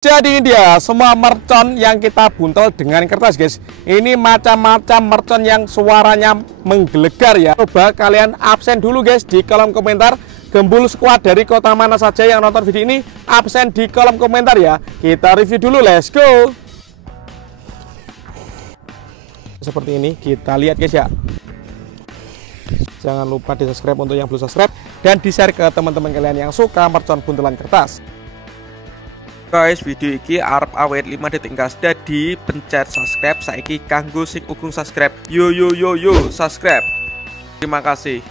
Jadi ini dia semua mercon yang kita buntel dengan kertas, guys. Ini macam-macam mercon yang suaranya menggelegar ya. Coba kalian absen dulu, guys, di kolom komentar. Gembul squad dari kota mana saja yang nonton video ini, absen di kolom komentar ya. Kita review dulu, let's go. Seperti ini kita lihat, guys ya. Jangan lupa di subscribe untuk yang belum subscribe dan di share ke teman-teman kalian yang suka mercon buntelan kertas. Guys, video iki arep awet 5 detik gas, dadi pencet subscribe saiki kanggo sing ugung subscribe. Yo subscribe. Terima kasih.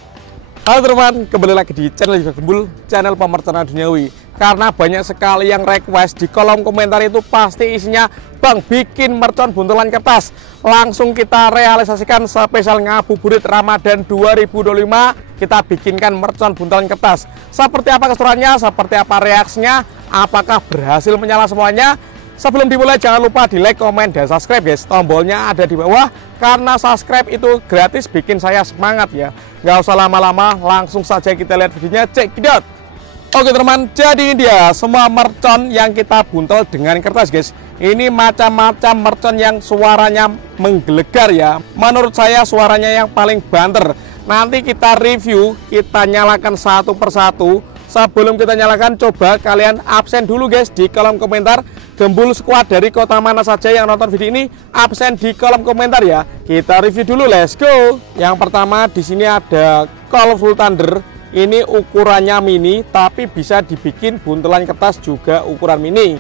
Halo teman, kembali lagi di channel Gembul, channel pemerconan duniawi. Karena banyak sekali yang request di kolom komentar itu pasti isinya, Bang, bikin mercon buntelan kertas. Langsung kita realisasikan spesial ngabuburit Ramadan 2025. Kita bikinkan mercon buntelan kertas. Seperti apa keseruannya, seperti apa reaksinya, apakah berhasil menyala semuanya? Sebelum dimulai jangan lupa di like, komen, dan subscribe, guys. Tombolnya ada di bawah. Karena subscribe itu gratis, bikin saya semangat ya. Nggak usah lama-lama, langsung saja kita lihat videonya, check it out. Oke teman, jadi ini dia semua mercon yang kita buntel dengan kertas, guys. Ini macam-macam mercon yang suaranya menggelegar ya. Menurut saya suaranya yang paling banter. Nanti kita review, kita nyalakan satu persatu. Sebelum kita nyalakan, coba kalian absen dulu, guys, di kolom komentar. Gembul squad dari kota mana saja yang nonton video ini, absen di kolom komentar ya. Kita review dulu, let's go. Yang pertama di sini ada Colorful Thunder. Ini ukurannya mini, tapi bisa dibikin buntelan kertas juga ukuran mini.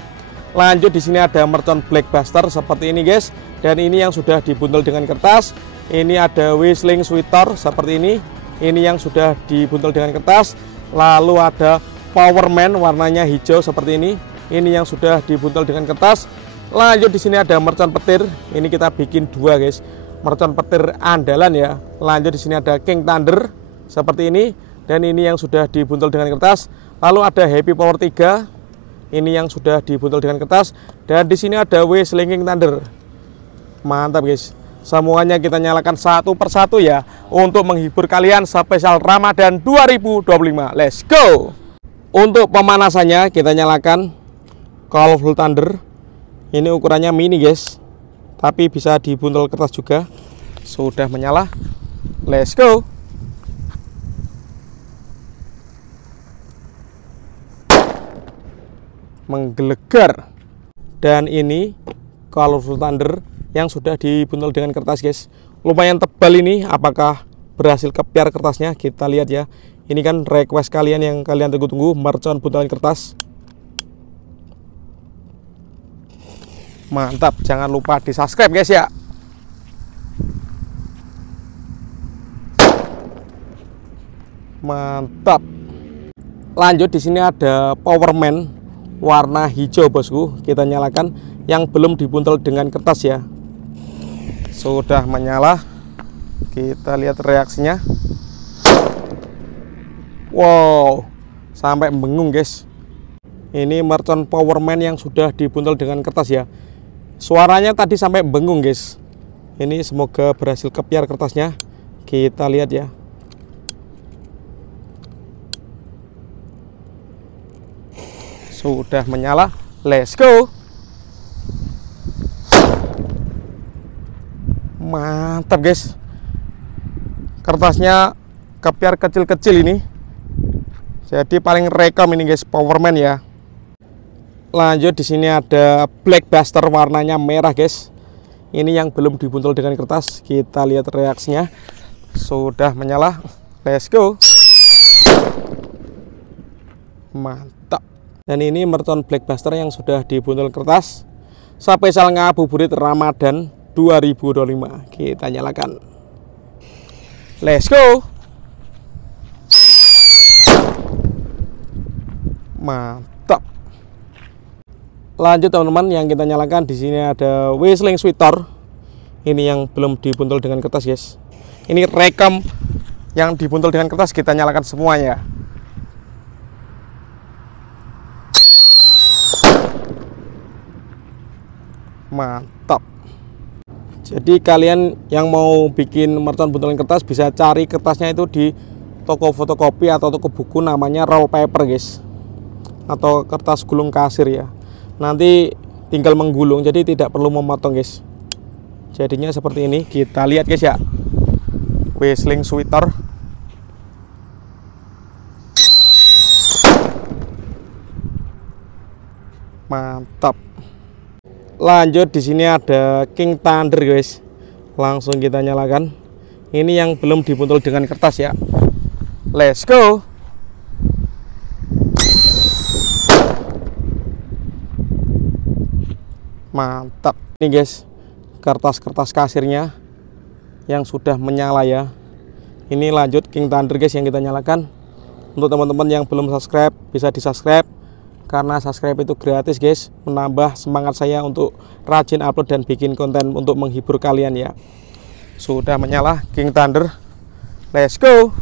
Lanjut di sini ada mercon Blackbuster seperti ini, guys. Dan ini yang sudah dibuntel dengan kertas. Ini ada Whistling Sweater seperti ini. Ini yang sudah dibuntel dengan kertas. Lalu ada Powerman warnanya hijau seperti ini. Ini yang sudah dibuntel dengan kertas. Lanjut di sini ada mercon petir. Ini kita bikin dua, guys. Mercon petir andalan ya. Lanjut di sini ada King Thunder seperti ini. Dan ini yang sudah dibuntel dengan kertas. Lalu ada Happy Power 3. Ini yang sudah dibuntel dengan kertas. Dan di sini ada Whistling Thunder. Mantap, guys. Semuanya kita nyalakan satu persatu ya, untuk menghibur kalian spesial Ramadan 2025. Let's go. Untuk pemanasannya kita nyalakan Colorful Thunder. Ini ukurannya mini, guys, tapi bisa dibuntel kertas juga. Sudah menyala. Let's go. Menggelegar. Dan ini Colorful Thunder yang sudah dibuntel dengan kertas, guys. Lumayan tebal ini. Apakah berhasil kepiar kertasnya? Kita lihat ya. Ini kan request kalian yang kalian tunggu-tunggu, mercon buntelan kertas. Mantap. Jangan lupa di subscribe, guys ya. Mantap. Lanjut di sini ada Powerman warna hijau, bosku. Kita nyalakan yang belum dibuntel dengan kertas ya. Sudah menyala. Kita lihat reaksinya. Wow, sampai bengung, guys. Ini mercon Powerman yang sudah dibuntel dengan kertas ya. Suaranya tadi sampai bengung, guys. Ini semoga berhasil kepiar kertasnya. Kita lihat ya. Sudah menyala. Let's go. Mantap, guys. Kertasnya kepiar kecil-kecil ini. Jadi paling rekom ini, guys, Powerman ya. Lanjut di sini ada Blackbuster warnanya merah, guys. Ini yang belum dibuntel dengan kertas. Kita lihat reaksinya. Sudah menyala. Let's go. Mantap. Dan ini mercon Blackbuster yang sudah dibuntel kertas. Spesial ngabuburit Ramadan 2025. Kita nyalakan. Let's go. Mantap. Lanjut teman-teman, yang kita nyalakan di sini ada Whistling Sweater. Ini yang belum dibuntel dengan kertas, guys. Ini rekam yang dibuntel dengan kertas, kita nyalakan semuanya. Mantap. Jadi kalian yang mau bikin mercon buntelan kertas bisa cari kertasnya itu di toko fotokopi atau toko buku, namanya roll paper, guys, atau kertas gulung kasir ya. nanti tinggal menggulung, jadi tidak perlu memotong guys. Jadinya seperti ini. Kita lihat guys ya, Wesseling sweater. Mantap. Lanjut, di sini ada King Thunder guys. Langsung kita nyalakan. Ini yang belum dibuntul dengan kertas ya. Let's go. Mantap. Ini guys, kertas-kertas kasirnya yang sudah menyala ya. Ini lanjut King Thunder guys yang kita nyalakan. Untuk teman-teman yang belum subscribe, bisa di subscribe, karena subscribe itu gratis guys, menambah semangat saya untuk rajin upload dan bikin konten untuk menghibur kalian ya. Sudah menyala King Thunder. Let's go.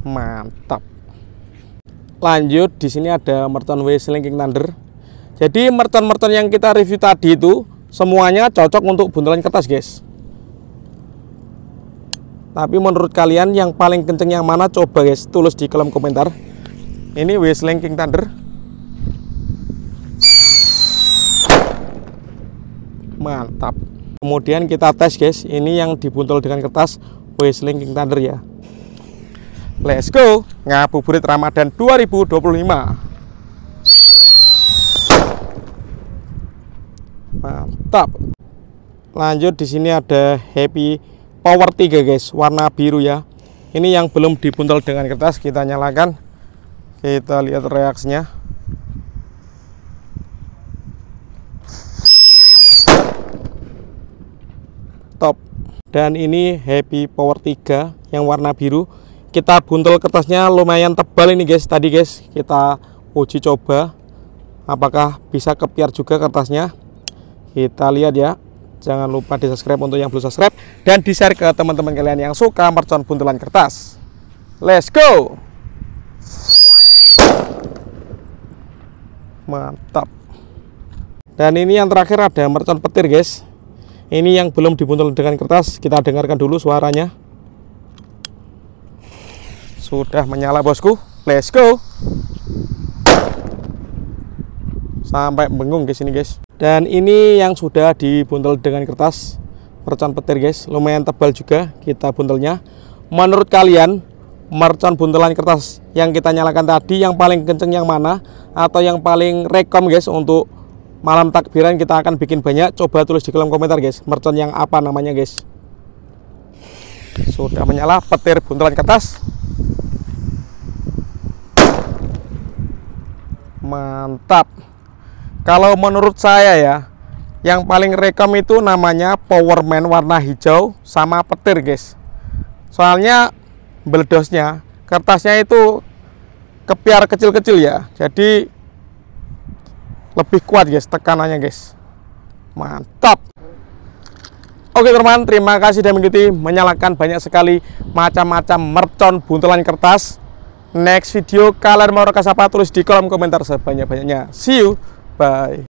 Mantap. Lanjut, di sini ada mercon Wesseling King Thunder. Jadi mercon-mercon yang kita review tadi itu semuanya cocok untuk buntelan kertas guys. Tapi menurut kalian yang paling kenceng yang mana? Coba guys, tulis di kolom komentar. Ini Wesseling King Thunder. Mantap. Kemudian kita tes guys, ini yang dibuntel dengan kertas Wesseling King Thunder ya. Let's go. Ngabuburit Ramadan 2025. Mantap. Lanjut, di sini ada Happy Power 3 guys, warna biru ya. Ini yang belum dibuntel dengan kertas, kita nyalakan. Kita lihat reaksinya. Top. Dan ini Happy Power 3 yang warna biru. Kita buntel kertasnya lumayan tebal ini guys. Tadi guys kita uji coba apakah bisa kepiar juga kertasnya. Kita lihat ya. Jangan lupa di subscribe untuk yang belum subscribe, dan di share ke teman-teman kalian yang suka mercon buntelan kertas. Let's go. Mantap. Dan ini yang terakhir ada mercon petir guys. Ini yang belum dibuntel dengan kertas. Kita dengarkan dulu suaranya. Sudah menyala bosku. Let's go. Sampai bengung guys ini guys. Dan ini yang sudah dibuntel dengan kertas mercon petir guys. Lumayan tebal juga kita buntelnya. Menurut kalian mercon buntelan kertas yang kita nyalakan tadi yang paling kenceng yang mana? Atau yang paling rekom guys untuk malam takbiran kita akan bikin banyak? Coba tulis di kolom komentar guys. Mercon yang apa namanya guys. Sudah menyala petir buntelan kertas. Mantap. Kalau menurut saya ya, yang paling rekom itu namanya Powerman warna hijau sama petir guys. Soalnya beledosnya, kertasnya itu kepiar kecil-kecil ya. Jadi lebih kuat guys tekanannya guys. Mantap. Oke teman-teman, terima kasih sudah mengikuti. Menyalakan banyak sekali macam-macam mercon buntelan kertas. Next video kalian mau rekas apa, tulis di kolom komentar sebanyak-banyaknya. See you, bye.